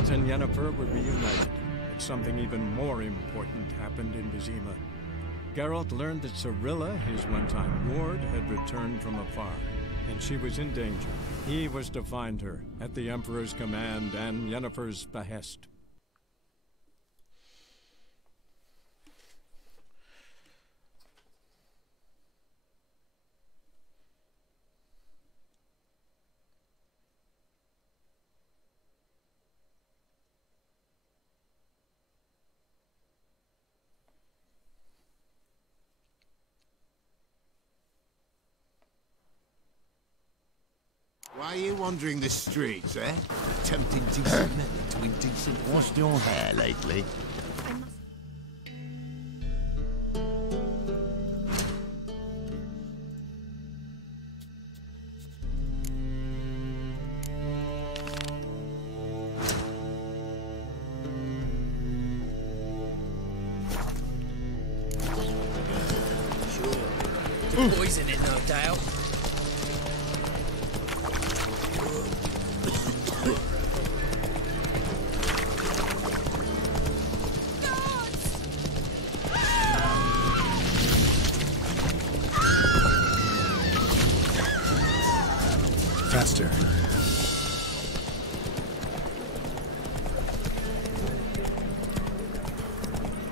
Geralt and Yennefer were reunited, but something even more important happened in Vizima. Geralt learned that Cirilla, his one-time ward, had returned from afar, and she was in danger. He was to find her, at the Emperor's command and Yennefer's behest. Why are you wandering the streets, eh? Attempting decent men into indecent... Washed your hair lately? Sure. Poison it, no doubt. Faster.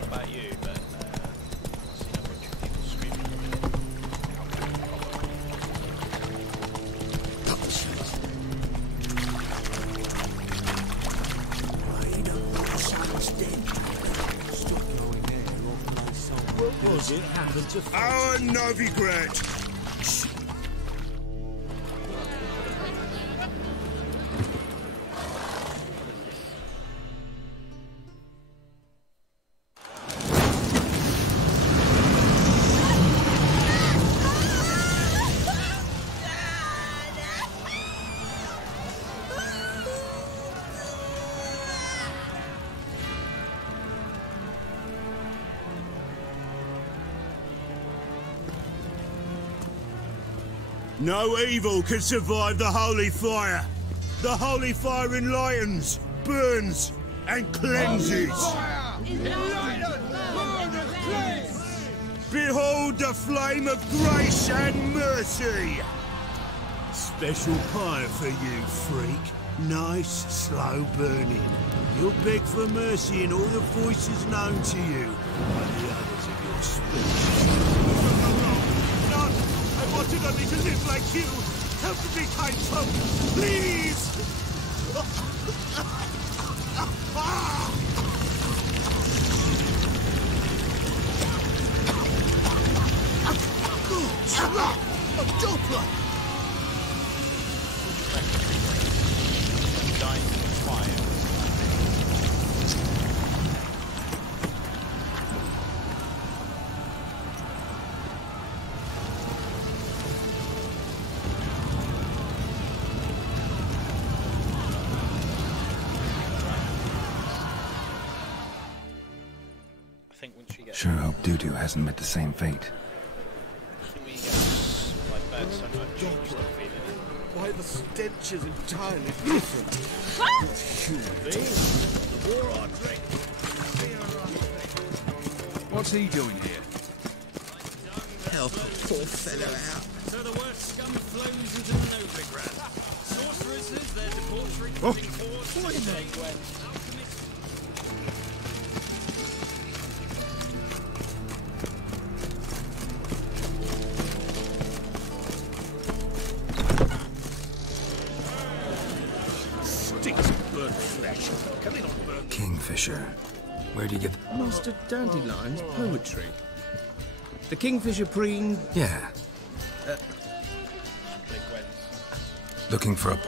About you, but I've seen a bunch of people screaming. What was it happened to... Our Novigrad! No evil can survive the holy fire. The holy fire enlightens, burns, and cleanses. Behold the flame of grace and mercy. Special fire for you, freak. Nice, slow burning. You'll beg for mercy in all the voices known to you by the others of your species. I wanted only to live like you. Help me, kind folk, please! A Doppler! Dying in fire. Sure hope Dudu hasn't met the same fate. Why, the stench is entirely different. Human beings. The war on drink. What's he doing here? Help a poor fellow out. So the worst scum flows into the Novigrad. Sorceresses, their debauchery, alchemists. Kingfisher. Where'd you get Master Dandelion's poetry. The Kingfisher preen... Yeah. Looking for a...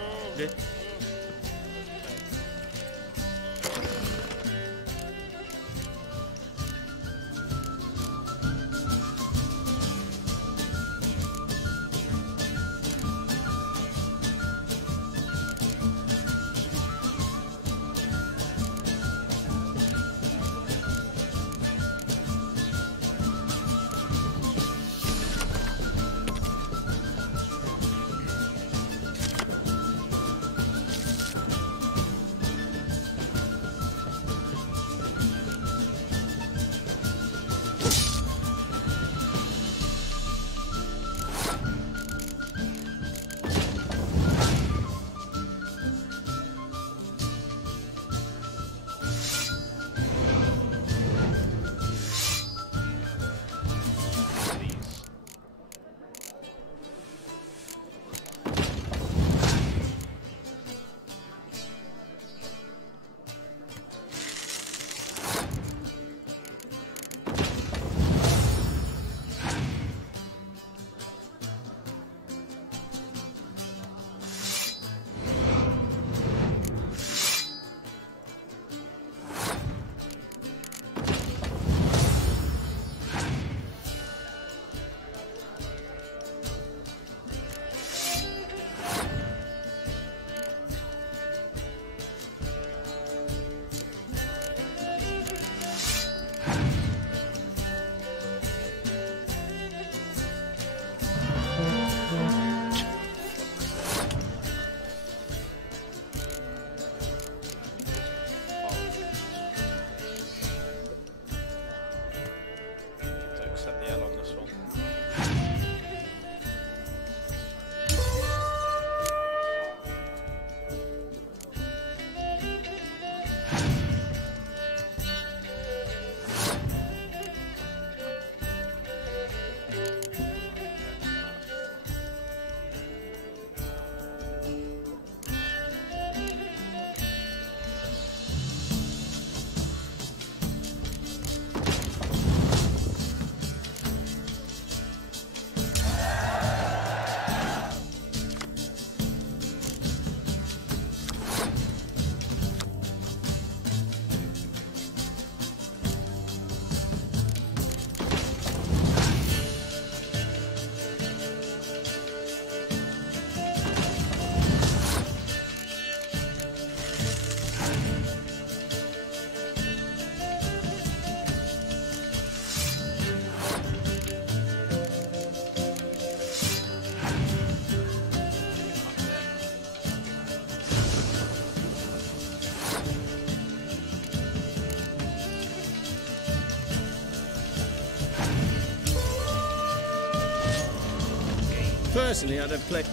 Personally, I'd have played...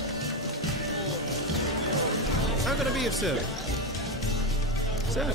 How can I be of service? Sir?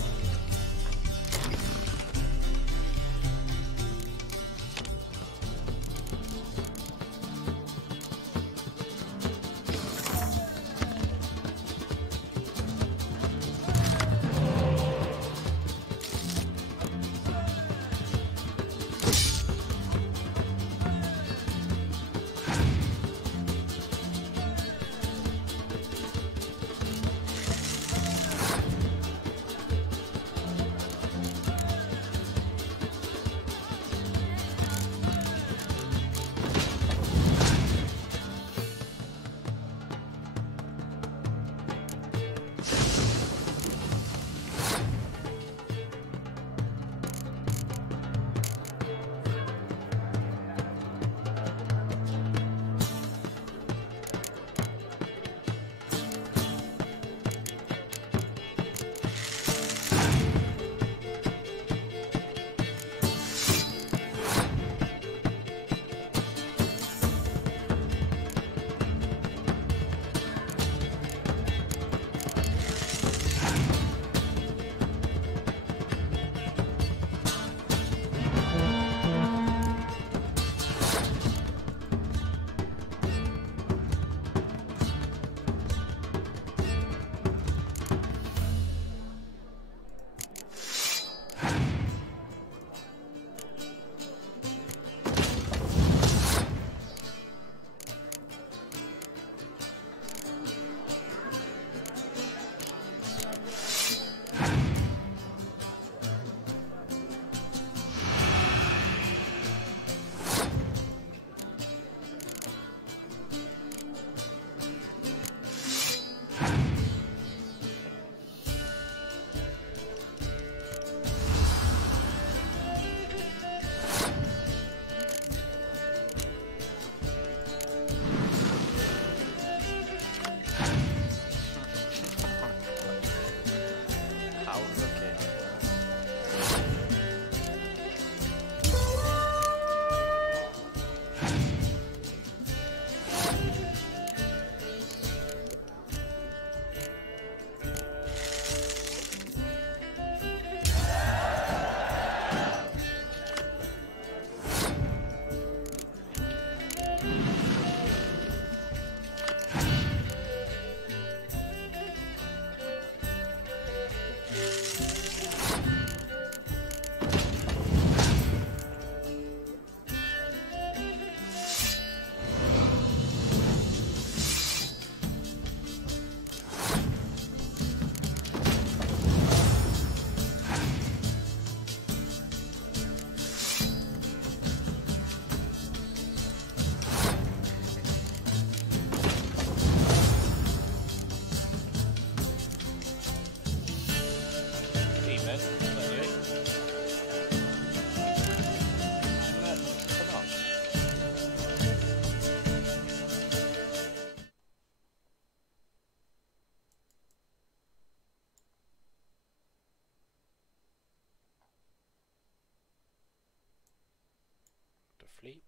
Sleep.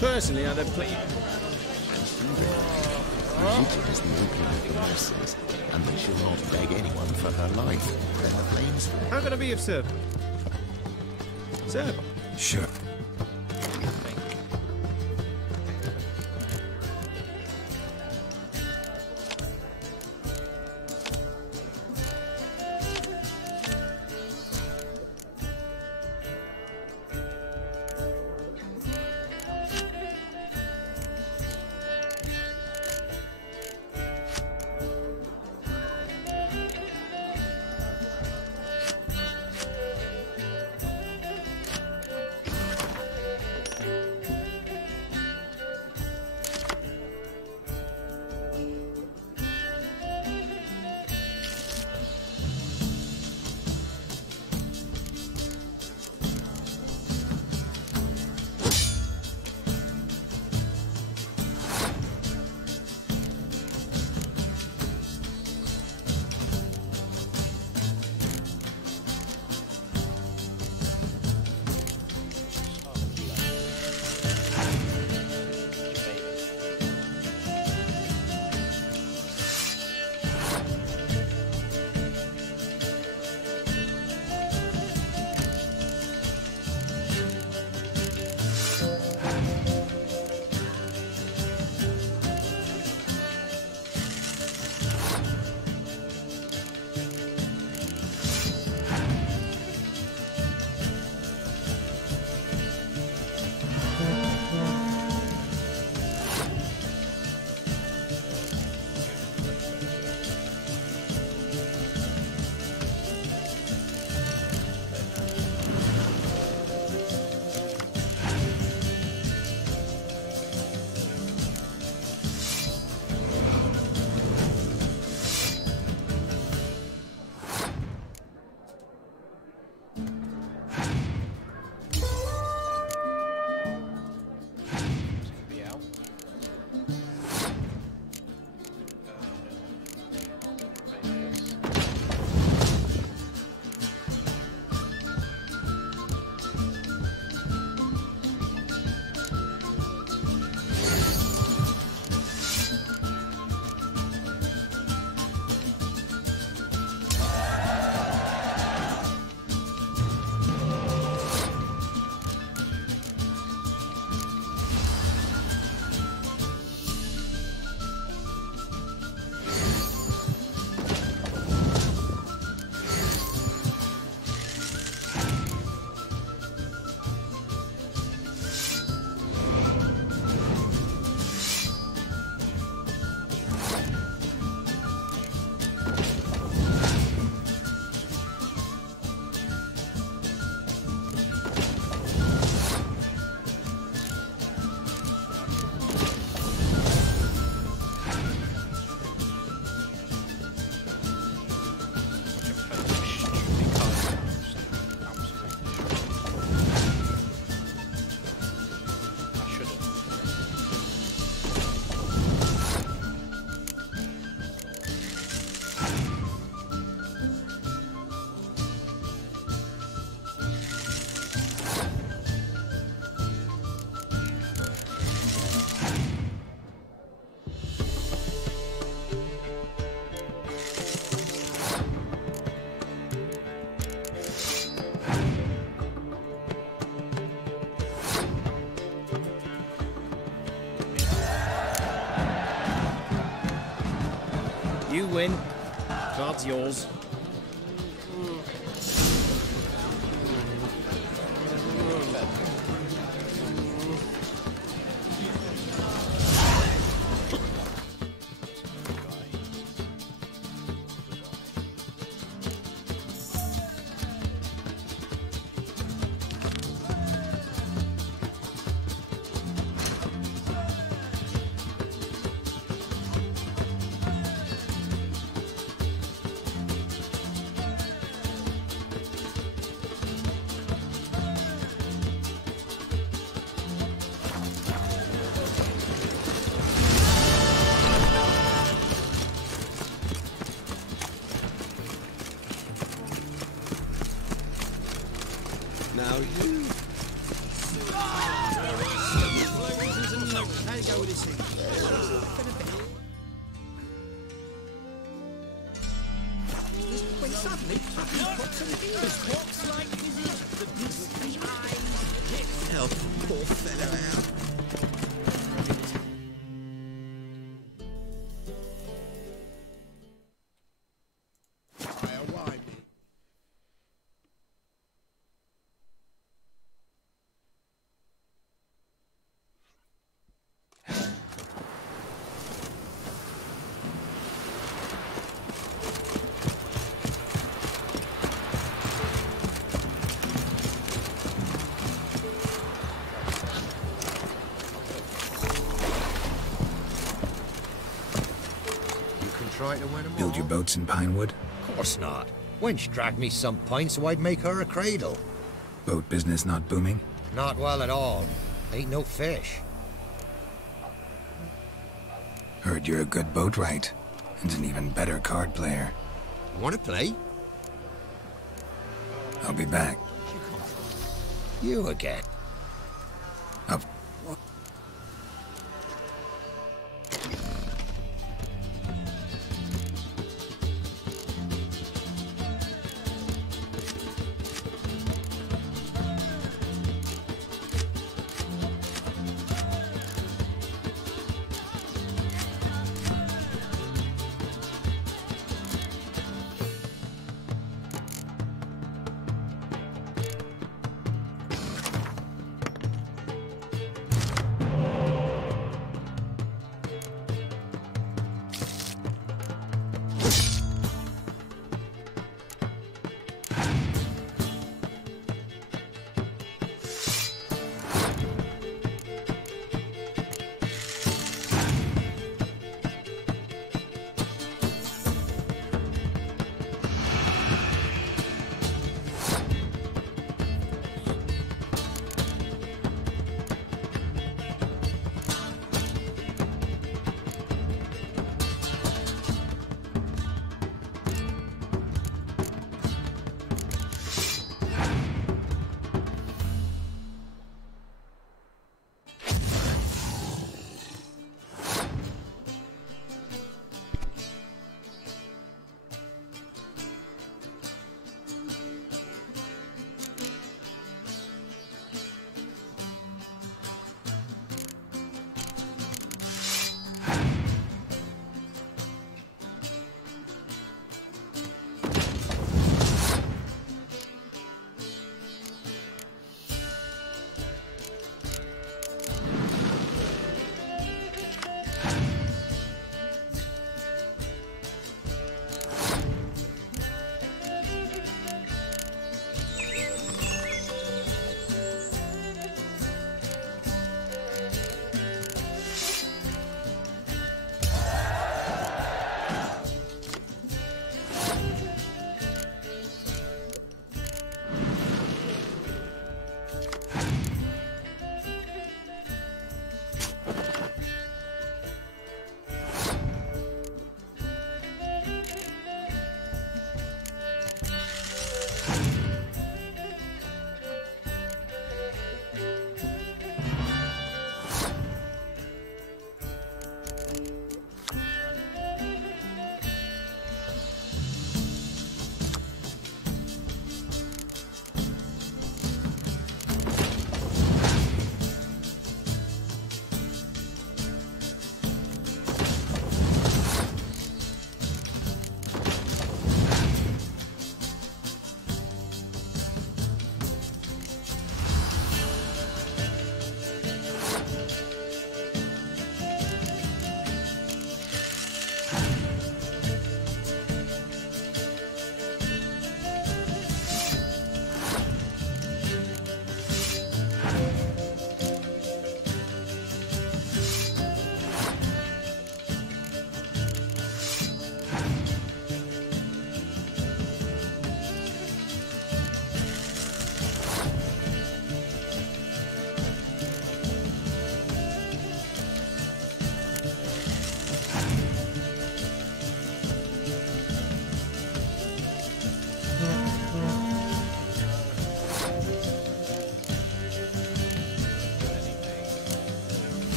Personally, I'd have played... Brigitte is looking at the nurses, and they should not beg anyone for her life. Then the flames... How can I be of service? Sir? Sure. You win. Card's yours. Now you. How you go with this thing? When suddenly, pops and fingers pops like the misty eyes. Help poor fellow out. Try to win them Build your boats in Pinewood? Of course not. Wench dragged me some pint so I'd make her a cradle. Boat business not booming? Not well at all. Ain't no fish. Heard you're a good boatwright, and an even better card player. Wanna play? I'll be back. You again. Up.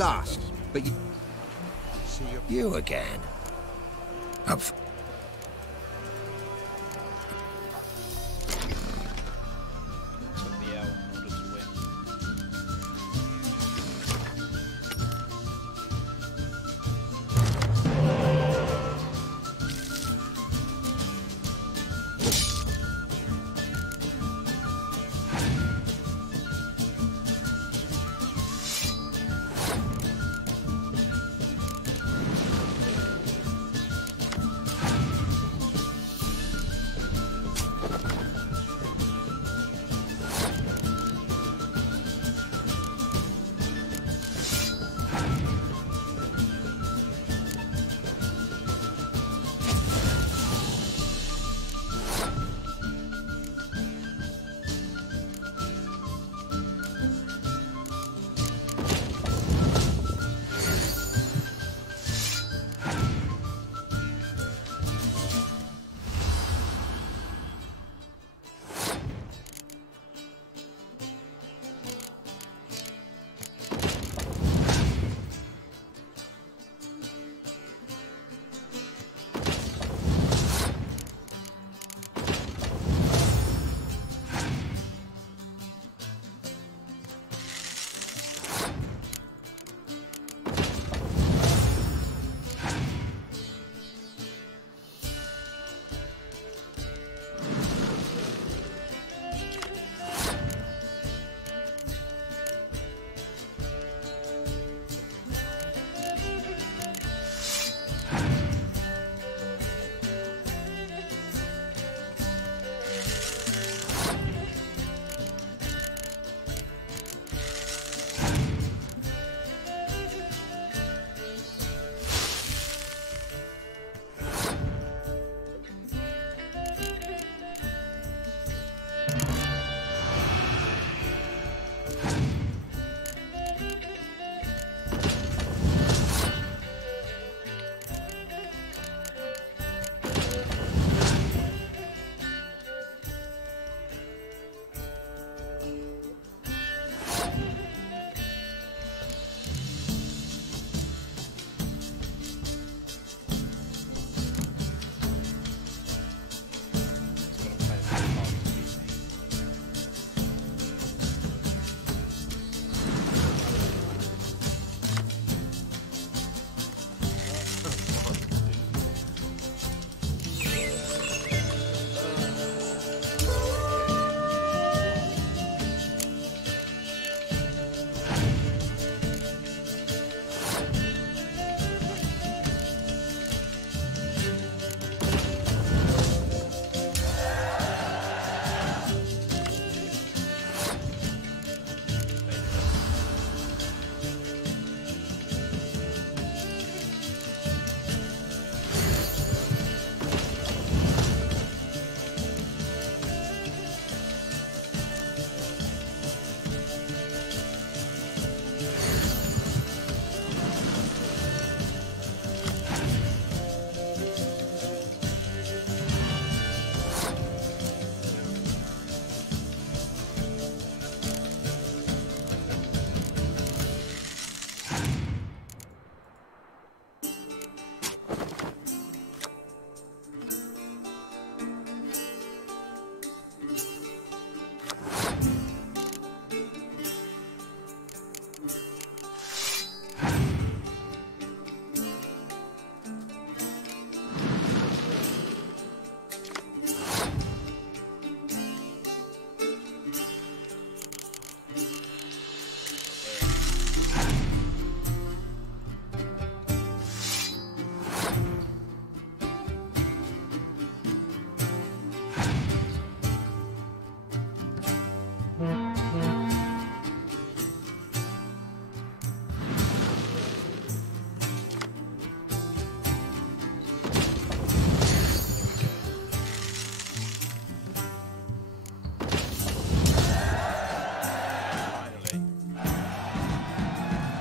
lost, but you... See you again. Up. Took the L in order to win.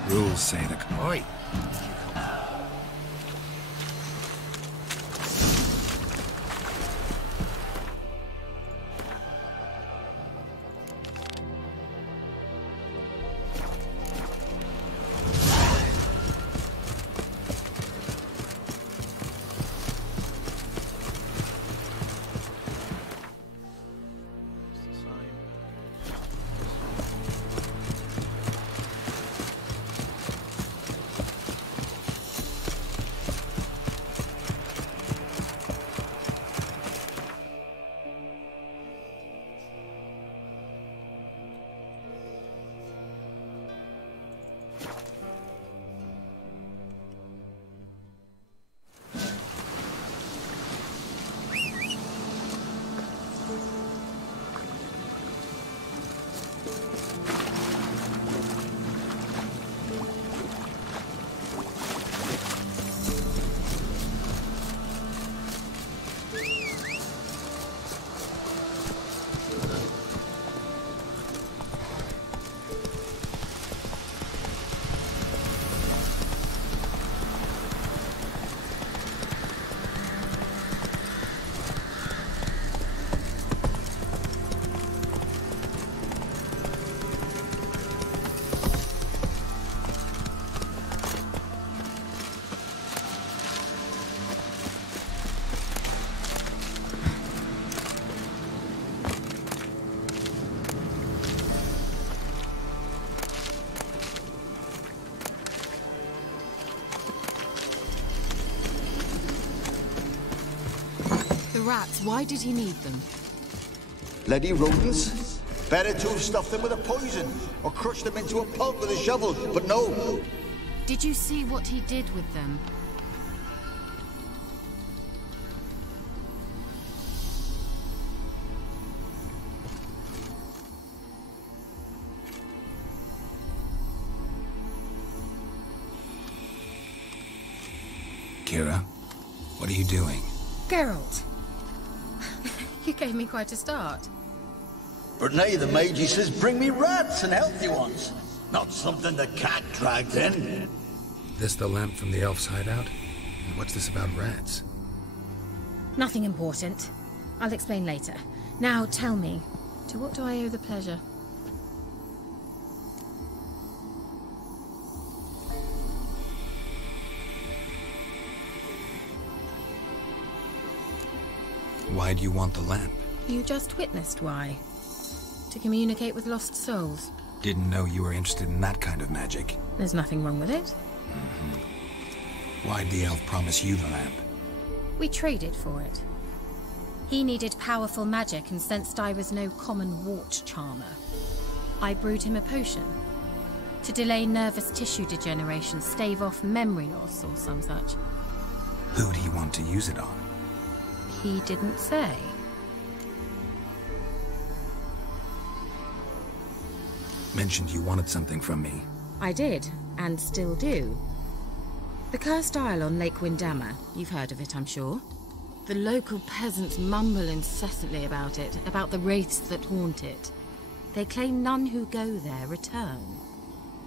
Rules say the... Oi! the rats, why did he need them? Bloody rodents. Better to have stuffed them with a poison, or crushed them into a pulp with a shovel, but no. Did you see what he did with them? Kira, what are you doing? Geralt! You gave me quite a start. But now the mage says bring me rats and healthy ones. Not something the cat dragged in. This the lamp from the elf's hideout? And what's this about rats? Nothing important. I'll explain later. Now tell me, to what do I owe the pleasure? Why do you want the lamp? You just witnessed why. To communicate with lost souls. Didn't know you were interested in that kind of magic. There's nothing wrong with it. Mm-hmm. Why'd the elf promise you the lamp? We traded for it. He needed powerful magic and sensed I was no common wart charmer. I brewed him a potion. To delay nervous tissue degeneration, stave off memory loss or some such. Who'd he want to use it on? He didn't say. Mentioned you wanted something from me. I did, and still do. The Cursed Isle on Lake Windammer. You've heard of it, I'm sure. The local peasants mumble incessantly about it, about the wraiths that haunt it. They claim none who go there return.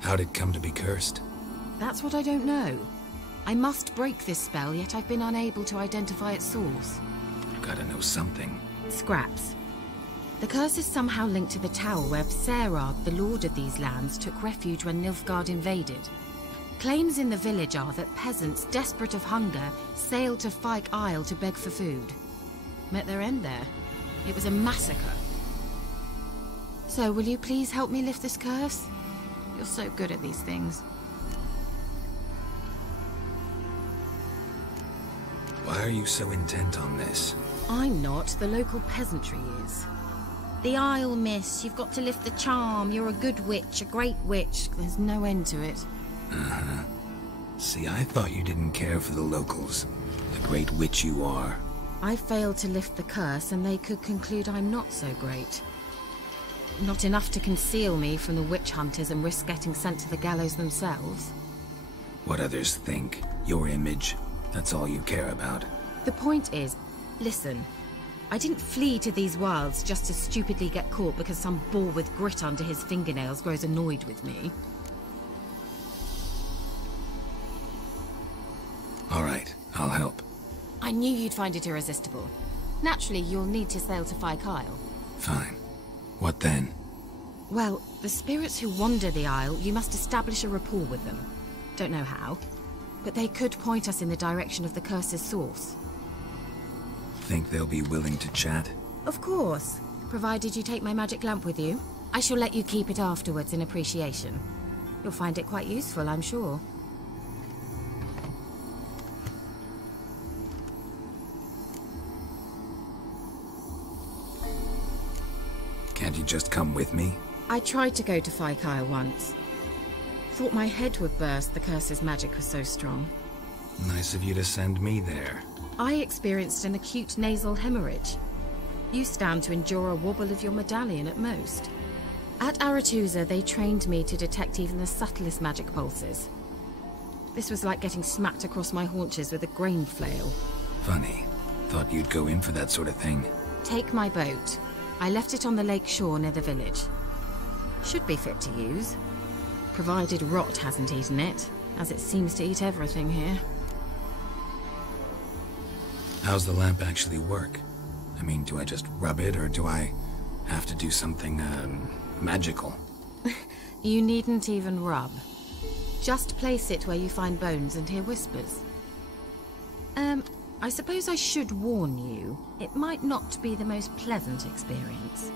How'd it come to be cursed? That's what I don't know. I must break this spell, yet I've been unable to identify its source. Gotta know something. Scraps. The curse is somehow linked to the tower where Serad, the lord of these lands, took refuge when Nilfgaard invaded. Claims in the village are that peasants, desperate of hunger, sailed to Fyke Isle to beg for food. Met their end there. It was a massacre. So, will you please help me lift this curse? You're so good at these things. Why are you so intent on this? I'm not. The local peasantry is. The Isle, miss. You've got to lift the charm. You're a good witch, a great witch. There's no end to it. Uh-huh. See, I thought you didn't care for the locals. The great witch you are. I failed to lift the curse, and they could conclude I'm not so great. Not enough to conceal me from the witch hunters and risk getting sent to the gallows themselves. What others think. Your image. That's all you care about. The point is, listen. I didn't flee to these wilds just to stupidly get caught because some boar with grit under his fingernails grows annoyed with me. All right, I'll help. I knew you'd find it irresistible. Naturally, you'll need to sail to Fyke Isle. Fine. What then? Well, the spirits who wander the Isle, you must establish a rapport with them. Don't know how, but they could point us in the direction of the curse's source. Think they'll be willing to chat? Of course, provided you take my magic lamp with you. I shall let you keep it afterwards in appreciation. You'll find it quite useful, I'm sure. Can't you just come with me? I tried to go to Fyke Isle once. Thought my head would burst, the curse's magic was so strong. Nice of you to send me there. I experienced an acute nasal hemorrhage. You stand to endure a wobble of your medallion at most. At Aretuza, they trained me to detect even the subtlest magic pulses. This was like getting smacked across my haunches with a grain flail. Funny. Thought you'd go in for that sort of thing. Take my boat. I left it on the lake shore near the village. Should be fit to use. Provided rot hasn't eaten it, as it seems to eat everything here. How's the lamp actually work? I mean, do I just rub it, or do I have to do something, magical? You needn't even rub. Just place it where you find bones and hear whispers. I suppose I should warn you. It might not be the most pleasant experience.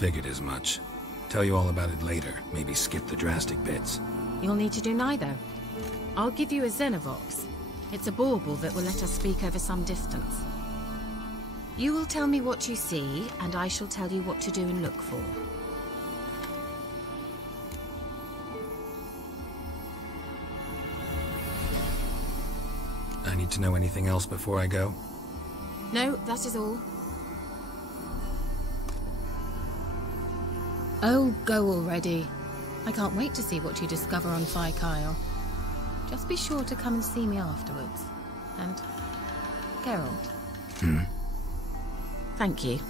Figured as much. Tell you all about it later. Maybe skip the drastic bits. You'll need to do neither. I'll give you a Xenovox. It's a bauble that will let us speak over some distance. You will tell me what you see, and I shall tell you what to do and look for. I need to know anything else before I go? No, that is all. Oh, go already. I can't wait to see what you discover on Phi Kyle. Just be sure to come and see me afterwards. And... Geralt. Thank you.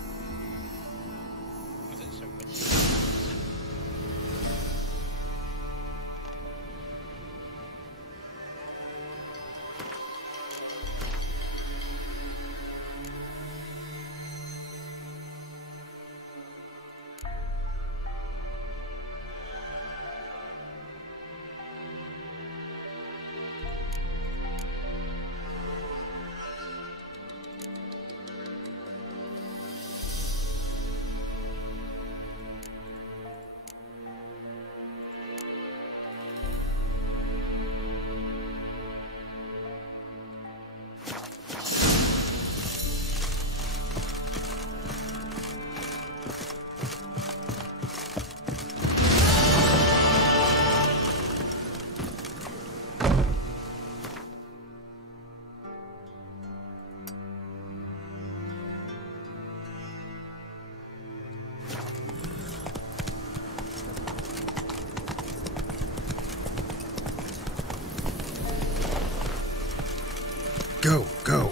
Go, go.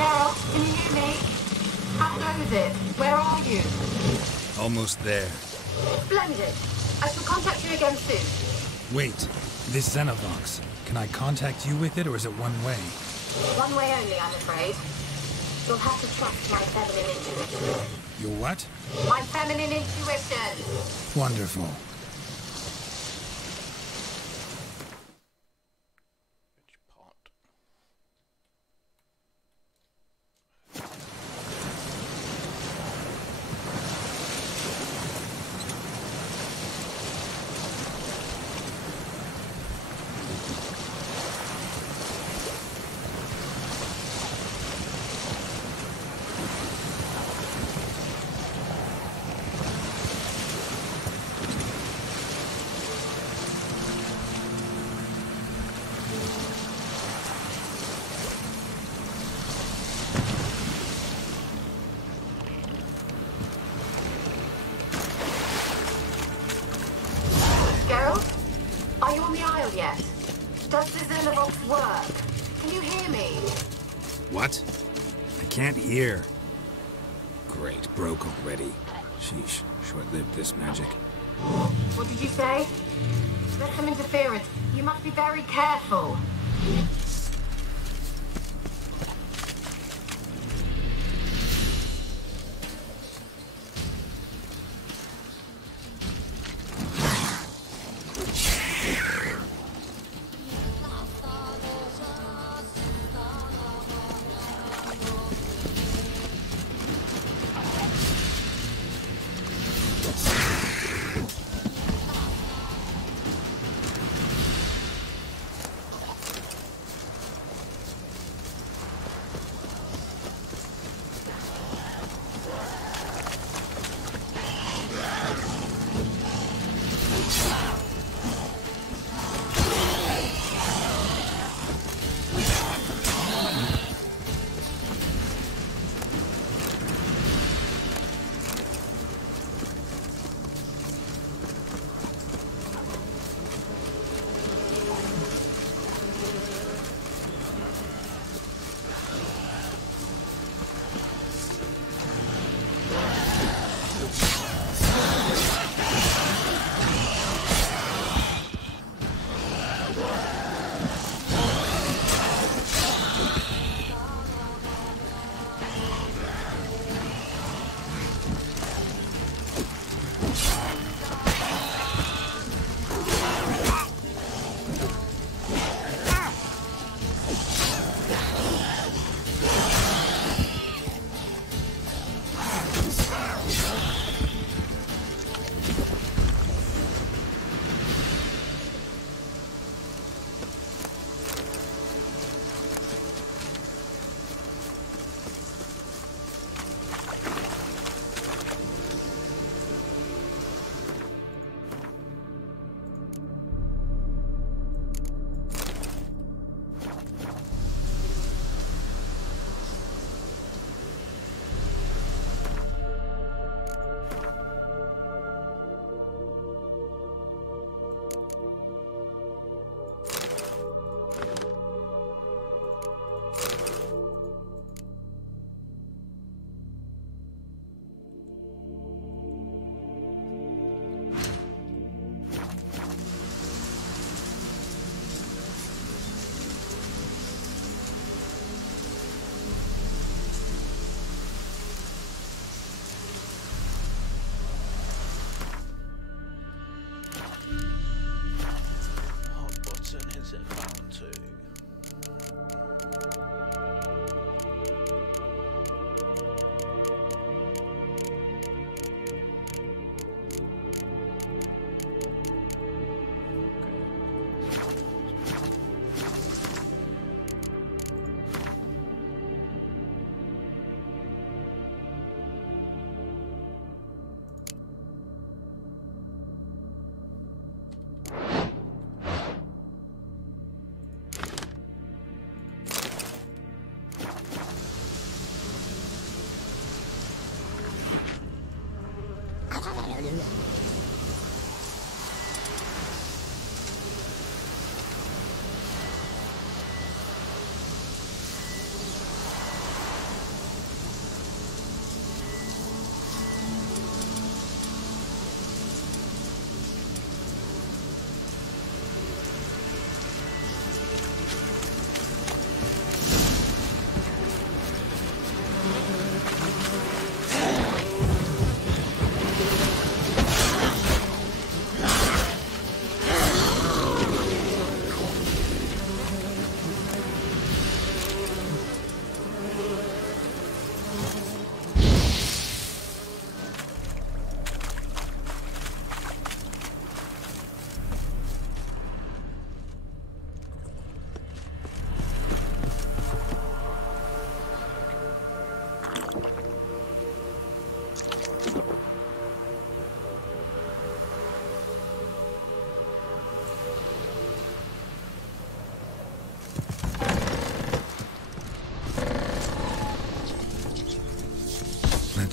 Geralt, can you hear me? How goes it? Where are you? Almost there. Splendid. I shall contact you again soon. Wait, this Xenovox. Can I contact you with it, or is it one way? One way only, I'm afraid. You'll have to trust my feminine intuition. Your what? My feminine intuition. Wonderful. Yet. Does the Xenovox work? Can you hear me? What? I can't hear. Great, broke already. Sheesh, short-lived this magic. What did you say? There's some interference. You must be very careful.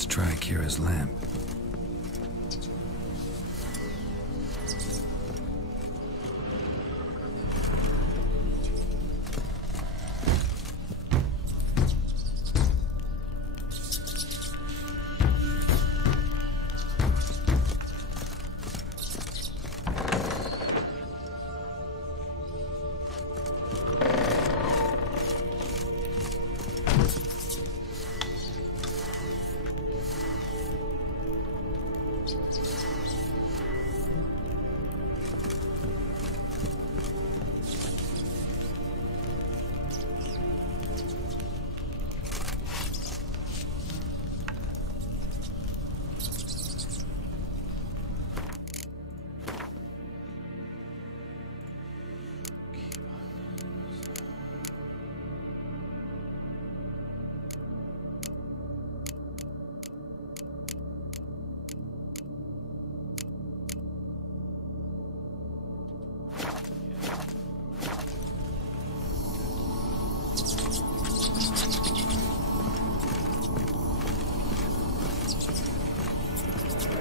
try Kira's lamp.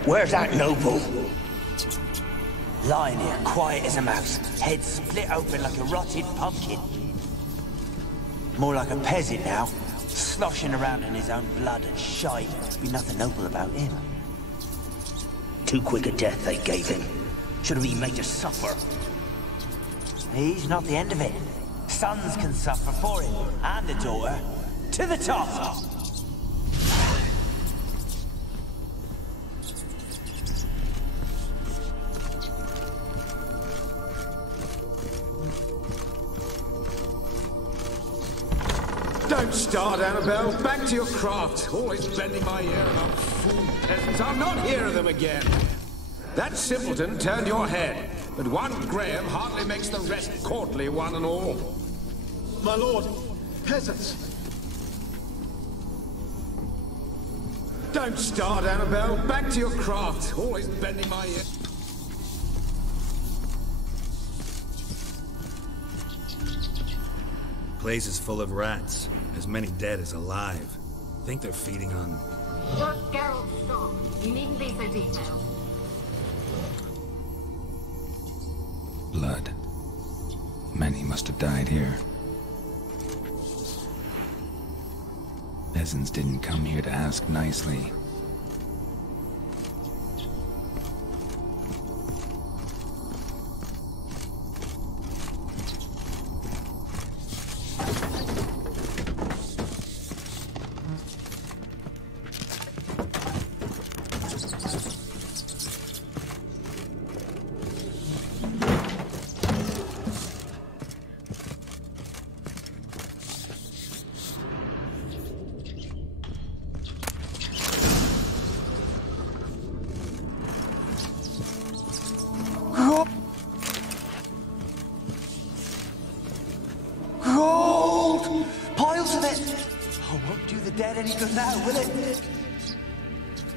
Where's that noble? Lying here, quiet as a mouse, head split open like a rotted pumpkin. More like a peasant now, sloshing around in his own blood and shite. Be nothing noble about him. Too quick a death they gave him. Should have been made to suffer. He's not the end of it. Sons can suffer for him, and the daughter. To the top! Don't start, Annabelle. Back to your craft. Always bending my ear about fool peasants. I'll not hear of them again. That simpleton turned your head, but one Graham hardly makes the rest courtly, one and all. My lord, peasants. Don't start, Annabelle. Back to your craft. Always bending my ear. Place is full of rats. As many dead as alive. Think they're feeding on... Geralt, stop. You needn't be so detailed. Blood. Many must have died here. Peasants didn't come here to ask nicely. Gold! Piles of it! Oh, won't do the dead any good now, will it?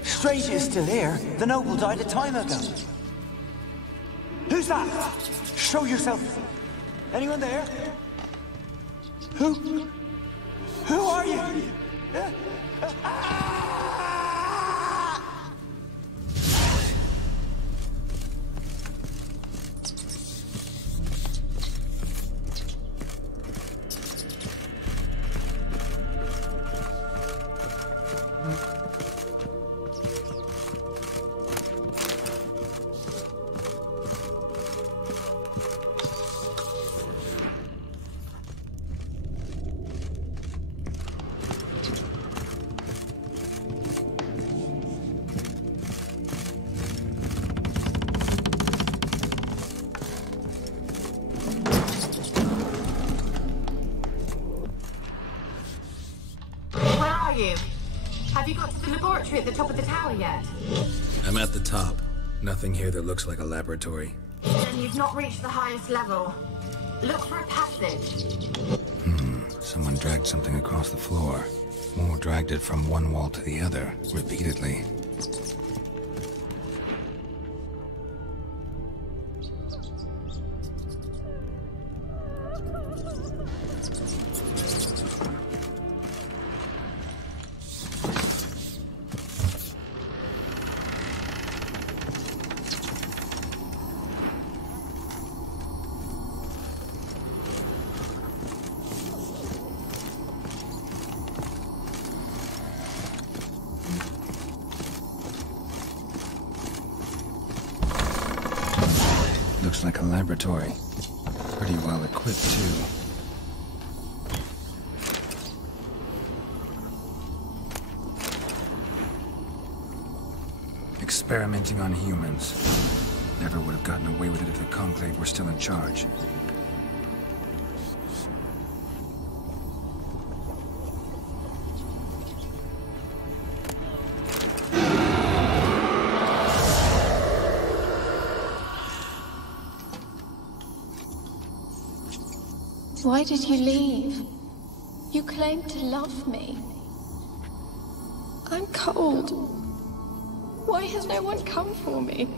Strange it's still here. The noble died a time ago. Who's that? Show yourself. Anyone there? Who are you? Have you got to the laboratory at the top of the tower yet? I'm at the top. Nothing here that looks like a laboratory. Then you've not reached the highest level. Look for a passage. Someone dragged something across the floor. More dragged it from one wall to the other, repeatedly. like a laboratory. Pretty well equipped, too. Experimenting on humans. Never would have gotten away with it if the Conclave were still in charge. Why did you leave? You claimed to love me. I'm cold. Why has no one come for me?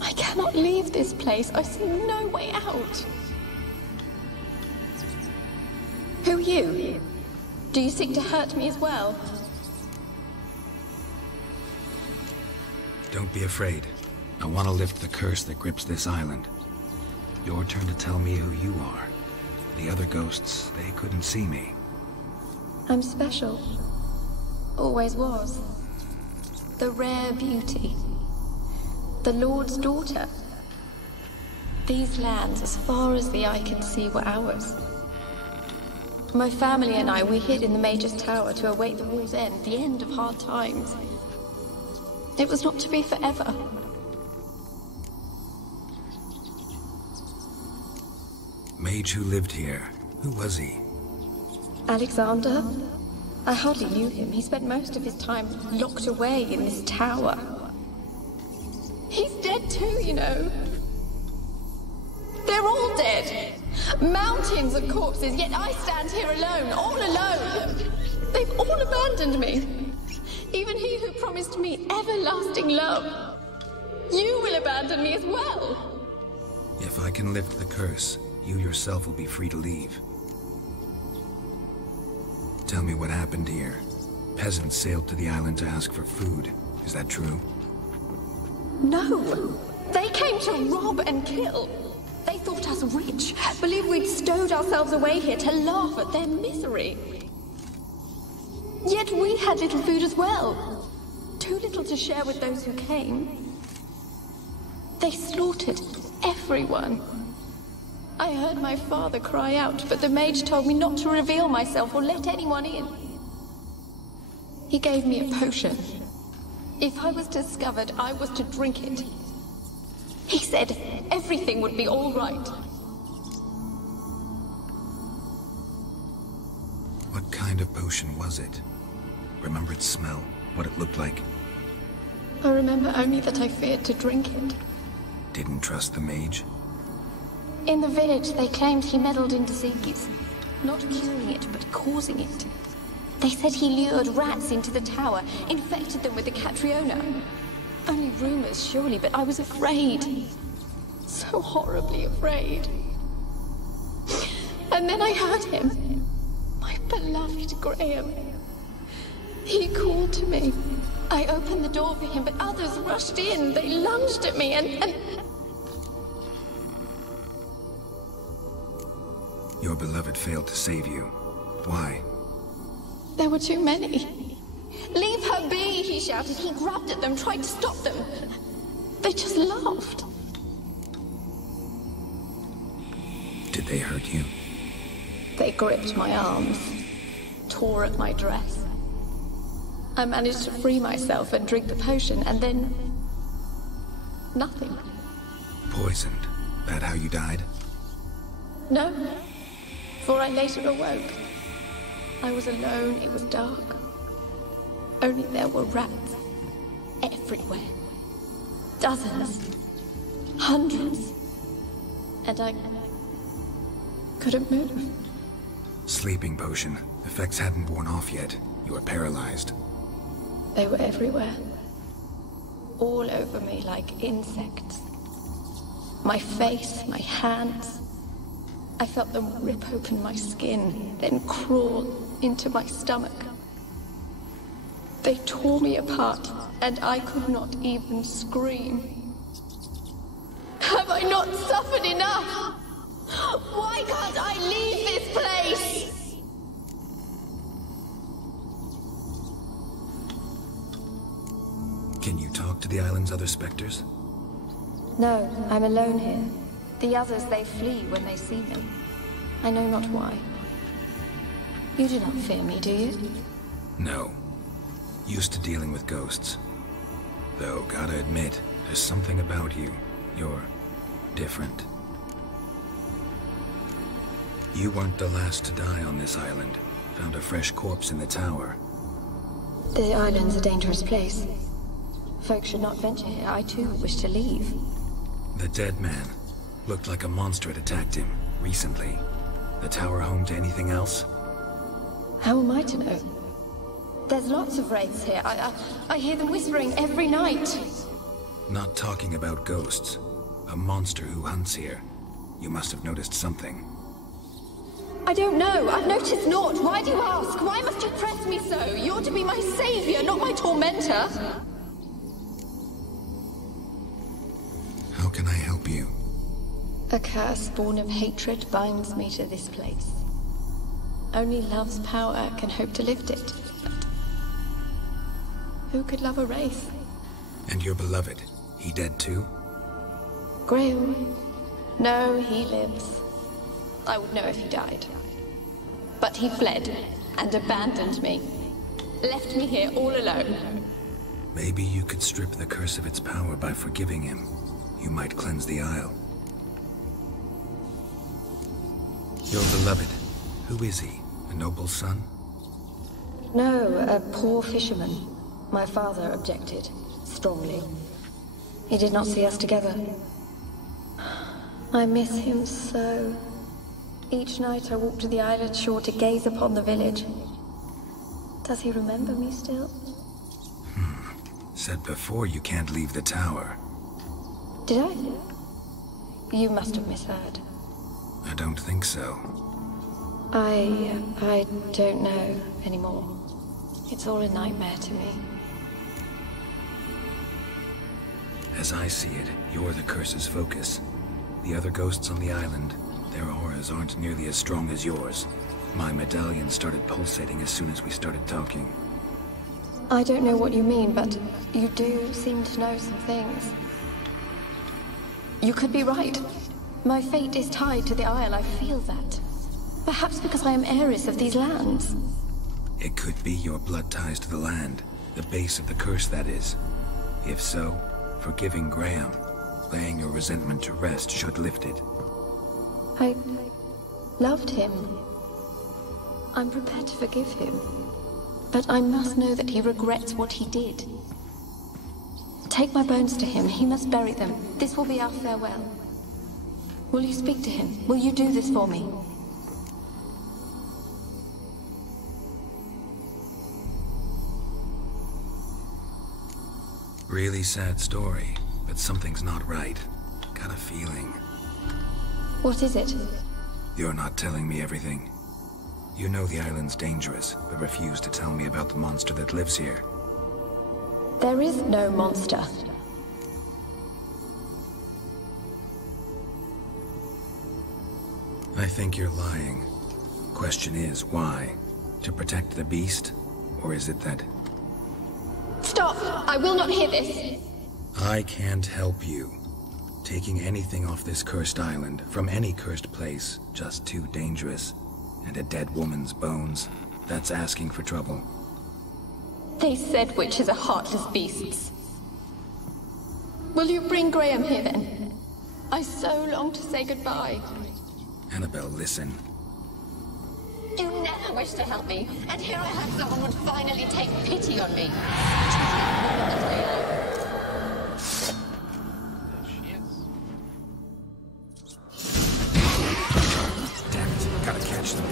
I cannot leave this place. I see no way out. Who are you? Do you seek to hurt me as well? Don't be afraid. I want to lift the curse that grips this island. Your turn to tell me who you are. The other ghosts, they couldn't see me. I'm special. Always was. The rare beauty. The Lord's daughter. These lands, as far as the eye could see, were ours. My family and I, we hid in the Mage's Tower to await the war's end, the end of hard times. It was not to be forever. Mage who lived here. Who was he? Alexander? I hardly knew him. He spent most of his time locked away in this tower. He's dead too, you know. They're all dead. Mountains of corpses, yet I stand here alone, all alone. They've all abandoned me. Even he who promised me everlasting love. You will abandon me as well. If I can lift the curse, you yourself will be free to leave. Tell me what happened here. Peasants sailed to the island to ask for food. Is that true? No. They came to rob and kill. They thought us rich, believed we'd stowed ourselves away here to laugh at their misery. Yet we had little food as well. Too little to share with those who came. They slaughtered everyone. I heard my father cry out, but the mage told me not to reveal myself or let anyone in. He gave me a potion. If I was discovered, I was to drink it. He said everything would be all right. What kind of potion was it? Remember its smell? What it looked like? I remember only that I feared to drink it. Didn't trust the mage? In the village, they claimed he meddled in disease. Not curing it, but causing it. They said he lured rats into the tower, infected them with the Catriona. Only rumors, surely, but I was afraid. So horribly afraid. And then I heard him. My beloved Graham. He called to me. I opened the door for him, but others rushed in. They lunged at me and... Your beloved failed to save you. Why? There were too many. Leave her be, he shouted. He grabbed at them, tried to stop them. They just laughed. Did they hurt you? They gripped my arms, tore at my dress. I managed to free myself and drink the potion, and then... nothing. Poisoned. That how you died? No. For I later awoke. I was alone, it was dark. Only there were rats. Everywhere. Dozens. Hundreds. And I... couldn't move. Sleeping potion. Effects hadn't worn off yet. You were paralyzed. They were everywhere. All over me like insects. My face, my hands. I felt them rip open my skin, then crawl into my stomach. They tore me apart, and I could not even scream. Have I not suffered enough? Why can't I leave this place? Can you talk to the island's other specters? No, I'm alone here. The others, they flee when they see me. I know not why. You do not fear me, do you? No. Used to dealing with ghosts. Though, gotta admit, there's something about you. You're different. You weren't the last to die on this island. Found a fresh corpse in the tower. The island's a dangerous place. Folk should not venture here. I too wish to leave. The dead man. Looked like a monster had attacked him, recently. The tower home to anything else? How am I to know? There's lots of wraiths here. I hear them whispering every night. Not talking about ghosts. A monster who hunts here. You must have noticed something. I don't know. I've noticed naught. Why do you ask? Why must you press me so? You're to be my savior, not my tormentor. How can I help you? A curse born of hatred binds me to this place. Only love's power can hope to lift it. But who could love a wraith? And your beloved, he dead too? Graham? No, he lives. I would know if he died. But he fled and abandoned me. Left me here all alone. Maybe you could strip the curse of its power by forgiving him. You might cleanse the Isle. Your beloved, who is he? A noble son? No, a poor fisherman. My father objected, strongly. He did not see us together. I miss him so. Each night I walk to the island shore to gaze upon the village. Does he remember me still? Said before you can't leave the tower. Did I? You must have misheard. I don't think so. I don't know anymore. It's all a nightmare to me. As I see it, you're the curse's focus. The other ghosts on the island, their auras aren't nearly as strong as yours. My medallion started pulsating as soon as we started talking. I don't know what you mean, but you do seem to know some things. You could be right. My fate is tied to the Isle, I feel that. Perhaps because I am heiress of these lands. It could be your blood ties to the land, the base of the curse, that is. If so, forgiving Graham, laying your resentment to rest should lift it. I loved him. I'm prepared to forgive him. But I must know that he regrets what he did. Take my bones to him. He must bury them. This will be our farewell. Will you speak to him? Will you do this for me? Really sad story, but something's not right. Got a feeling. What is it? You're not telling me everything. You know the island's dangerous, but refuse to tell me about the monster that lives here. There is no monster. I think you're lying. Question is, why? To protect the beast? Or is it that... Stop! I will not hear this! I can't help you. Taking anything off this cursed island, from any cursed place, just too dangerous. And a dead woman's bones, that's asking for trouble. They said witches are heartless beasts. Will you bring Graham here then? I so long to say goodbye. Annabelle, listen. You never wished to help me, and here I have someone would finally take pity on me. Damn it, gotta catch them.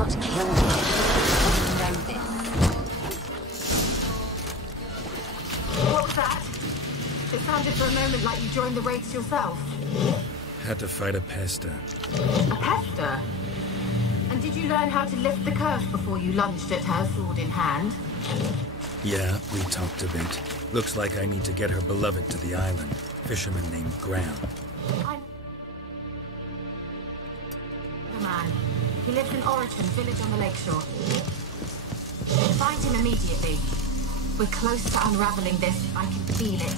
not kill me. You know this. What was that? It sounded for a moment like you joined the raids yourself. Had to fight a pester. A pester? And did you learn how to lift the curse before you lunged at her, sword in hand? Yeah, we talked a bit. Looks like I need to get her beloved to the island. Fisherman named Graham. The man. He lives in Oriton, village on the lakeshore. Find him immediately. We're close to unraveling this. I can feel it.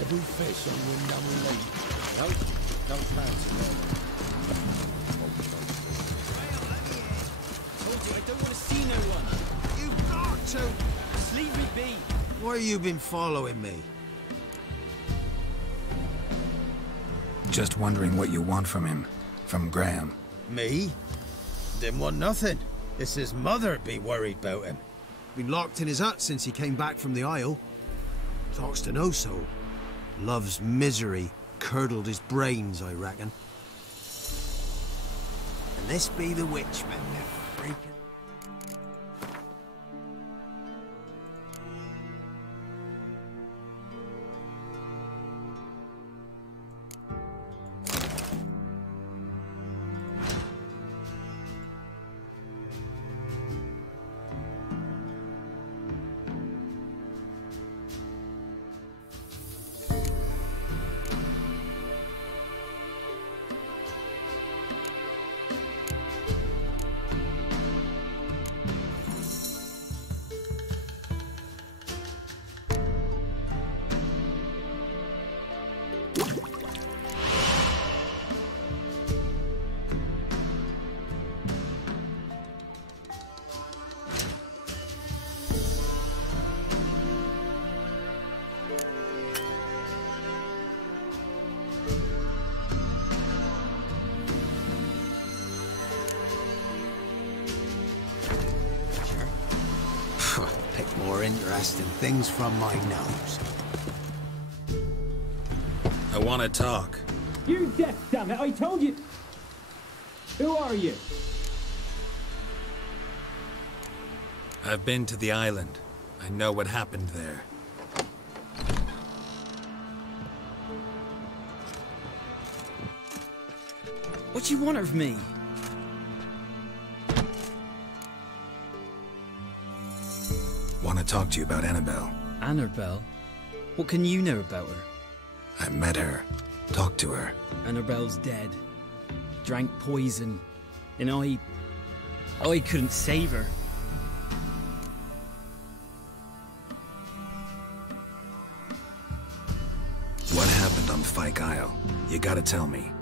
Every fish on Windham Lake. No, don't fancy that. Told you I don't want to see no one. You've got to. Just leave me be. Why have you been following me? Just wondering what you want from him. From Graham. Me? Didn't want nothing. It's his mother be worried about him. Been locked in his hut since he came back from the Isle. Talks to no soul. Love's misery curdled his brains, I reckon. And this be the witchmen, they're freaking. More interesting things from my nose. I want to talk. You deaf, damn it! I told you. Who are you? I've been to the island. I know what happened there. What do you want of me? Want to talk to you about Annabelle. Annabelle? What can you know about her? I met her. Talked to her. Annabelle's dead. Drank poison. And I couldn't save her. What happened on Fyke Isle? You gotta tell me.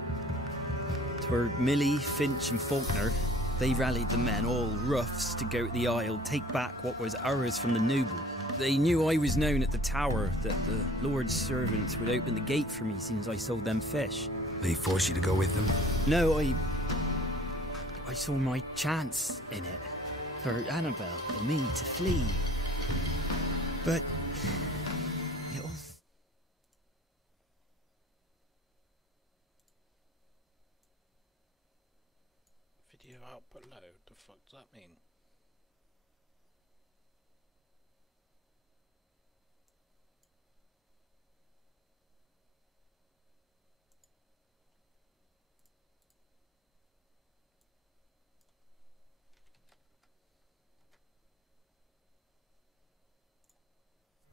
Twere Millie, Finch and Faulkner. They rallied the men, all roughs, to go to the Isle, take back what was ours from the noble. They knew I was known at the tower, that the Lord's servants would open the gate for me since I sold them fish. They forced you to go with them? No, I saw my chance in it. For Annabelle and me to flee. But it all... Video output low, the fuck does that mean?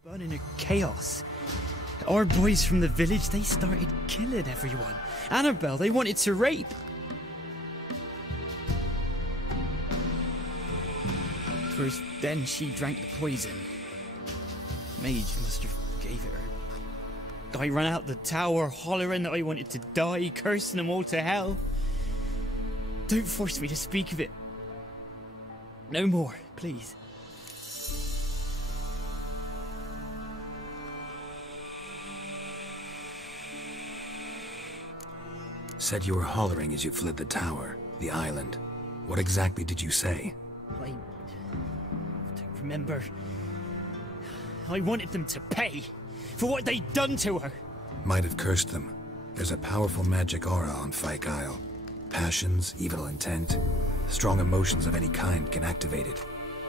Burning a chaos. Our boys from the village, they started killing everyone. Annabelle, they wanted to rape. First, then she drank the poison. Mage must have gave it her. I ran out the tower hollering that I wanted to die, cursing them all to hell. Don't force me to speak of it. No more, please. Said you were hollering as you fled the tower, the island. What exactly did you say? I don't remember. I wanted them to pay for what they'd done to her. Might have cursed them. There's a powerful magic aura on Fyke Isle. Passions, evil intent, strong emotions of any kind can activate it.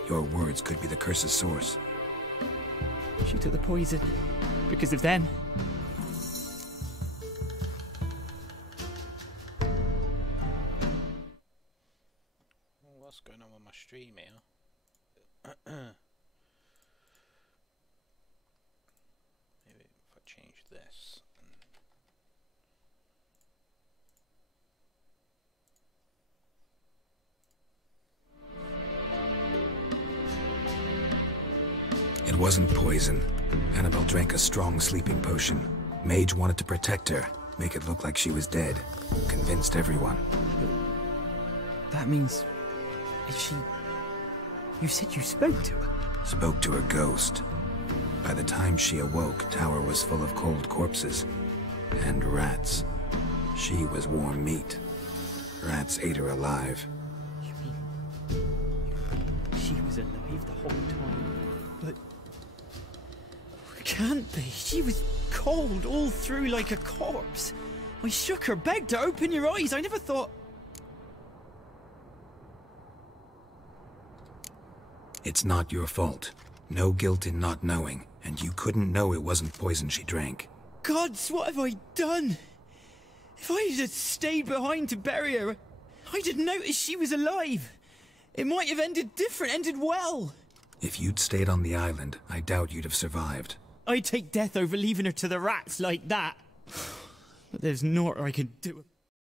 Your words could be the curse's source. She took the poison because of them. What's going on with my stream here? Maybe if I change this. It wasn't poison. Annabelle drank a strong sleeping potion. Mage wanted to protect her, make it look like she was dead. Convinced everyone. That means... is she... You said you spoke to her? Spoke to her ghost. By the time she awoke, Tower was full of cold corpses. And rats. She was warm meat. Rats ate her alive. You mean... she was alive the whole time? But... it can't be. She was cold all through like a corpse. I shook her, begged her, open your eyes. I never thought... It's not your fault. No guilt in not knowing, and you couldn't know it wasn't poison she drank. Gods, what have I done? If I had stayed behind to bury her, I didn't notice she was alive. It might have ended different, ended well. If you'd stayed on the island, I doubt you'd have survived. I'd take death over leaving her to the rats like that. But there's naught I could do.